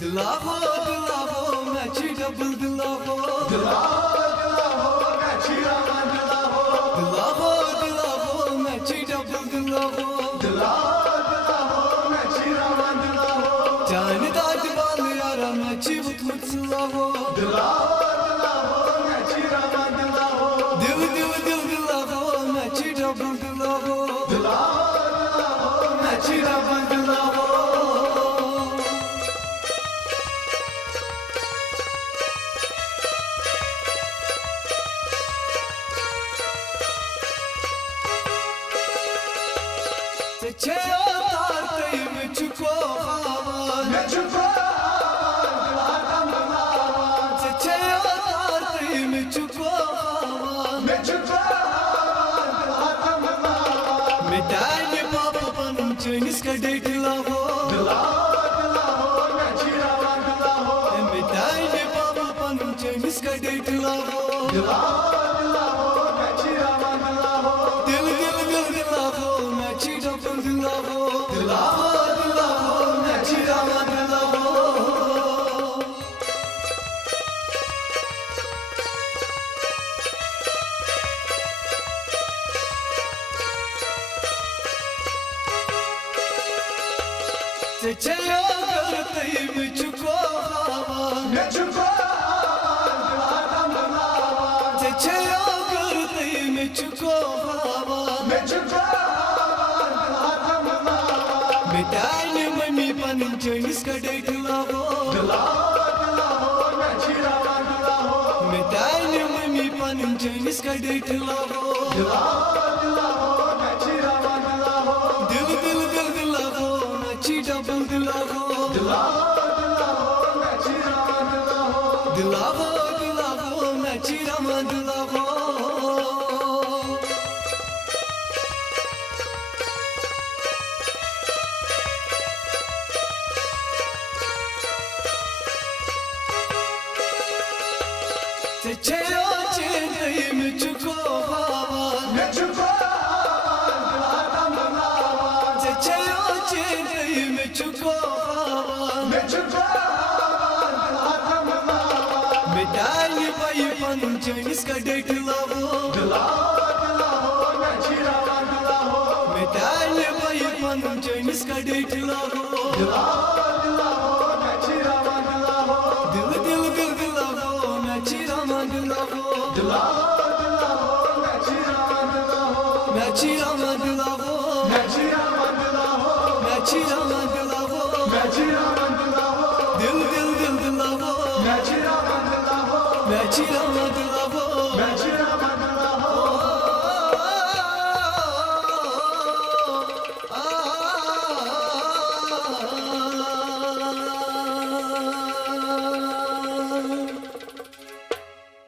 दिलावो दिलावो मैची डबल दिलावो दिलावो मैची रामा दिलावो दिलावो दिलावो मैची डबल दिलावो दिलावो मैची रामा दिलावो जान दाद बाल यारा मैची मुत दिलावो दिलावो मैची रामा दिलावो दिल दिल दिल दिलावो मैची डबल दिलावो दिलावो मैची रामा दिलावो Çe atartayım çuko havan Meçuko havan havan Çe atartayım çuko havan Meçuko havan havan Medalye baba panım çaynis ka date lavo दिलावो मैची रामा दिलावो Medalye baba panım çaynis ka date lavo दिलावो मैची रामा दिलावो Dil dil dil dilavo मैची डबल दिलावो दिलावो मैची रामा दिलावो Çe atartayım çuko havan Meçuko havan havan Çe atartayım çuko havan Meçuko havan havan Medalye mami panım çaynis ka date lavo दिलावो मैची रामा दिलावो Medalye mami panım çaynis ka date lavo दिलावो मैची रामा दिलावो Dil dil dil dilavo मैची डबल दिलावो दिलावो मैची रामा दिलावो दिलावो दिलावो मैची रामा दिलावो Çe açayım çuko havan Meçuko havan havan Çe açayım çuko havan Meçuko havan havan Medalye bayı panım çaynis ka date lavo दिलावो मैची रामा दिलावो Medalye bayı panım çaynis ka date lavo दिलावो मैची रामा दिलावो Dil dil dil dilavo मैची रामा दिलावो दिलावो मैची रामा दिलावो मैची रामा दिलावो मैची रामा दिलावो मैची रामा दिलावो मैची रामा दिलावो दिल दिल दिल दिलावो मैची रामा दिलावो मैची रामा दिलावो